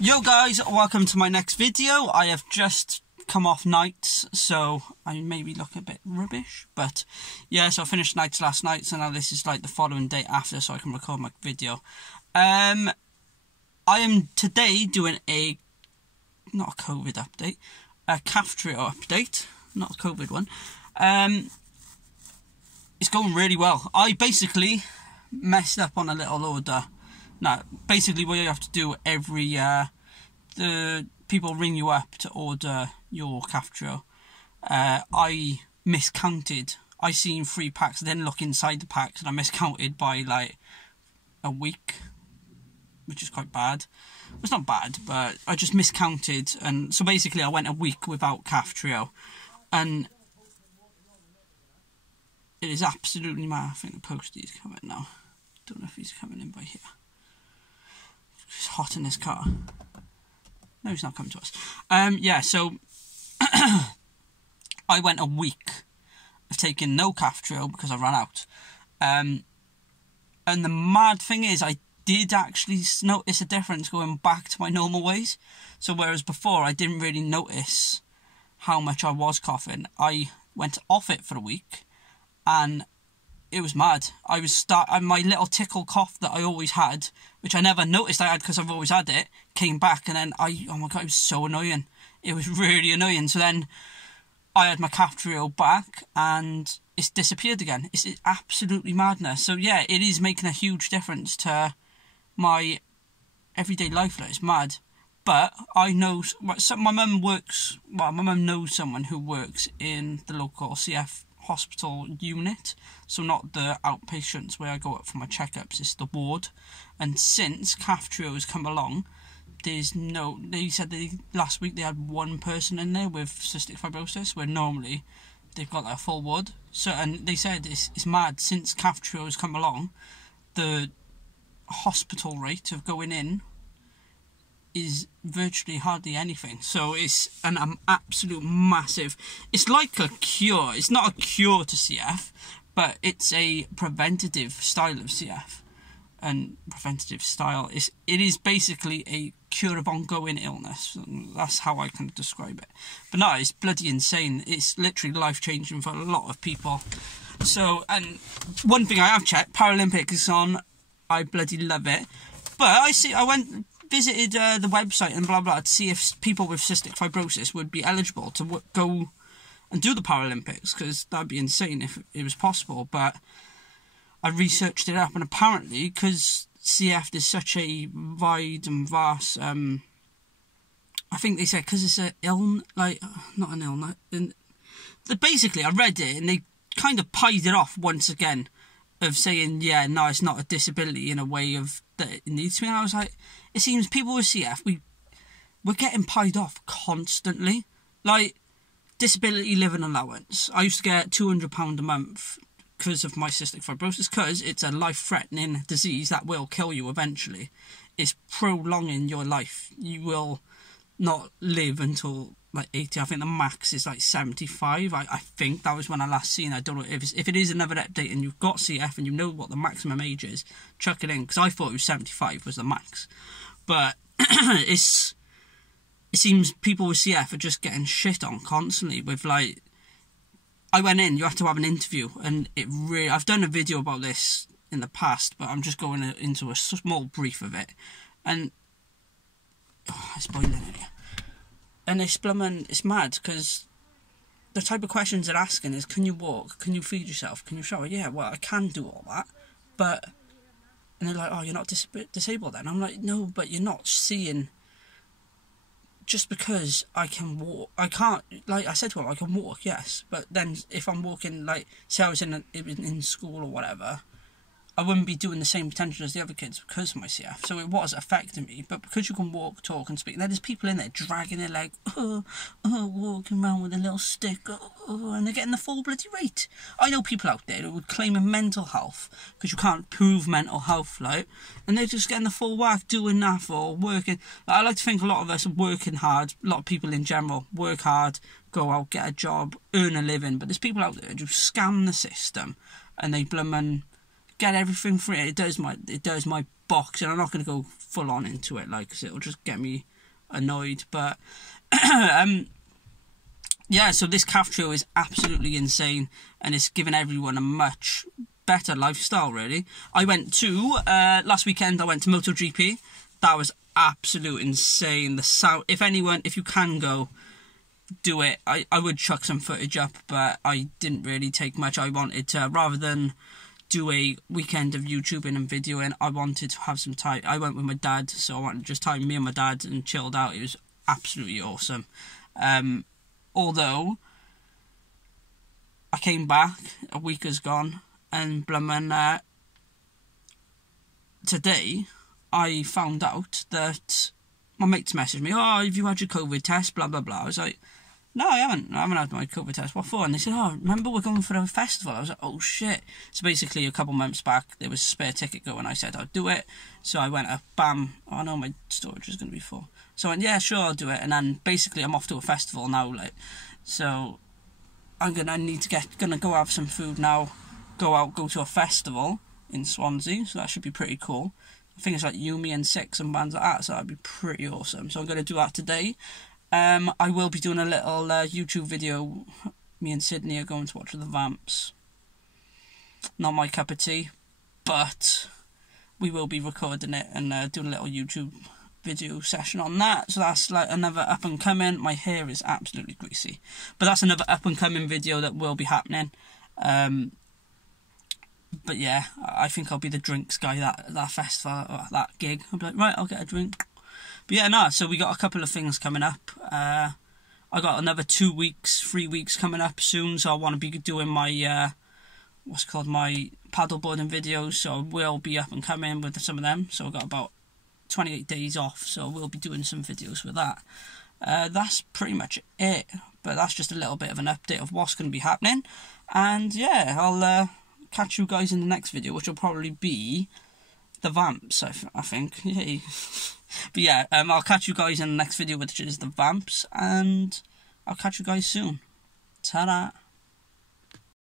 Yo guys, welcome to my next video. I have just come off nights, so I maybe look a bit rubbish, but yeah, so I finished nights last night, so now this is like the following day after, so I can record my video. I am today doing not a COVID update, a Kaftrio update, not a COVID one. It's going really well. I basically messed up on a little order. Now, basically what you have to do every, the people ring you up to order your Kaftrio. I miscounted. I seen 3 packs, then look inside the packs, and I miscounted by like a week, which is quite bad. It's not bad, but I just miscounted, and so basically I went a week without Kaftrio, and it is absolutely mad. I think the postie is coming now. Don't know if he's coming in by here. It's hot in his car. No, he's not coming to us. Yeah, so I went a week of taking no Kaftrio because I ran out. And the mad thing is, I did actually notice a difference going back to my normal ways. So whereas before I didn't really notice how much I was coughing, I went off it for a week, and it was mad. I was my little tickle cough that I always had, which I never noticed I had because I've always had it, came back, and then oh my god, it was so annoying. It was really annoying. So then I had my Kaftrio back, and it's disappeared again. It's absolutely madness. So yeah, it is making a huge difference to my everyday life. Like, it's mad. But I know my mum works. Well, my mum knows someone who works in the local CF hospital unit, so not the outpatients where I go up for my checkups, it's the ward. And since Kaftrio has come along, they said last week they had 1 person in there with cystic fibrosis, where normally they've got like a full ward. So, and they said it's mad, since Kaftrio has come along, the hospital rate of going in is virtually hardly anything. So it's an absolute massive, it's like a cure. It's not a cure to CF, but it's a preventative style of CF. And preventative style it is basically a cure of ongoing illness. That's how I can describe it. But no, it's bloody insane. It's literally life-changing for a lot of people. So, and one thing I have checked, Paralympics is on. I bloody love it. But I visited the website and blah blah to see if people with cystic fibrosis would be eligible to go and do the Paralympics, because that'd be insane if it was possible. But I researched it up, and apparently, because CF is such a wide and vast, I think they said because it's not an illness. And basically, I read it and they kind of pied it off once again, of saying, yeah, no, it's not a disability in a way of that it needs to be. And I was like, it seems people with CF, we're getting pied off constantly. Like, disability living allowance. I used to get £200 a month because of my cystic fibrosis, because it's a life-threatening disease that will kill you eventually. It's prolonging your life. You will not live until like 80. I think the max is like 75. I think that was when I last seen. I don't know if it is another update and you've got CF and you know what the maximum age is, chuck it in, because I thought it was 75 was the max. But it seems people with CF are just getting shit on constantly with, like, I went in, you have to have an interview, and I've done a video about this in the past, but I'm just going into a small brief of it, and it's boiling in here. And it's mad, because the type of questions they're asking is, can you walk? Can you feed yourself? Can you shower? Yeah, well, I can do all that, but... And they're like, oh, you're not disabled then? I'm like, no, but you're not seeing... Just because I can walk, I can't, like I said to him, I can walk, yes, but then if I'm walking, like, say I was in school or whatever, I wouldn't be doing the same potential as the other kids because of my CF, so it was affecting me. But because you can walk, talk and speak, there's people in there dragging their leg, walking around with a little stick, and they're getting the full bloody rate. I know people out there who would claim mental health, because you can't prove mental health, like, and they're just getting the full whack doing that or working. Like, I like to think a lot of us are working hard, a lot of people in general work hard, go out, get a job, earn a living, but there's people out there who scam the system, and they bloomin' get everything free. It does my box, and I'm not going to go full on into it, like, 'cause it'll just get me annoyed. But yeah, so this Kaftrio is absolutely insane, and it's given everyone a much better lifestyle, really. I went to last weekend. I went to MotoGP. That was absolute insane. The sound. If you can go, do it. I would chuck some footage up, but I didn't really take much. I wanted to, rather than do a weekend of YouTubing and videoing, I wanted to have some time. I went with my dad, so I wanted to just time me and my dad and chilled out. It was absolutely awesome. Although I came back, a week has gone, and blummin' today I found out that my mates messaged me, "Oh, have you had your COVID test, blah blah blah." I was like, "No, I haven't had my COVID test. What for?" And they said, "Oh, remember we're going for a festival?" I was like, "Oh shit." So basically a couple months back there was a spare ticket going. I said I'd do it, so I went up, bam, oh no, my storage is going to be full. So I went, yeah, sure, I'll do it. And then basically I'm off to a festival now, like, so I'm gonna go have some food now, go to a festival in Swansea, so that should be pretty cool. I think it's like Yumi and Six and bands like that, so that'd be pretty awesome. So I'm gonna do that today. I will be doing a little YouTube video. Me and Sydney are going to watch the Vamps. Not my cup of tea, but we will be recording it and doing a little YouTube video session on that. So that's like another up and coming. My hair is absolutely greasy, but that's another up and coming video that will be happening. But yeah, I think I'll be the drinks guy that festival, or that gig. I'll be like, right, I'll get a drink. But yeah, no, so we got a couple of things coming up. I got another 3 weeks coming up soon, so I want to be doing my my paddleboarding videos, so I will be up and coming with some of them. So I've got about 28 days off, so we'll be doing some videos with that. That's pretty much it, but that's just a little bit of an update of what's going to be happening. And yeah, I'll catch you guys in the next video, which will probably be the Vamps, I think. Yay. But yeah, I'll catch you guys in the next video, which is the Vamps, and I'll catch you guys soon. Ta-da!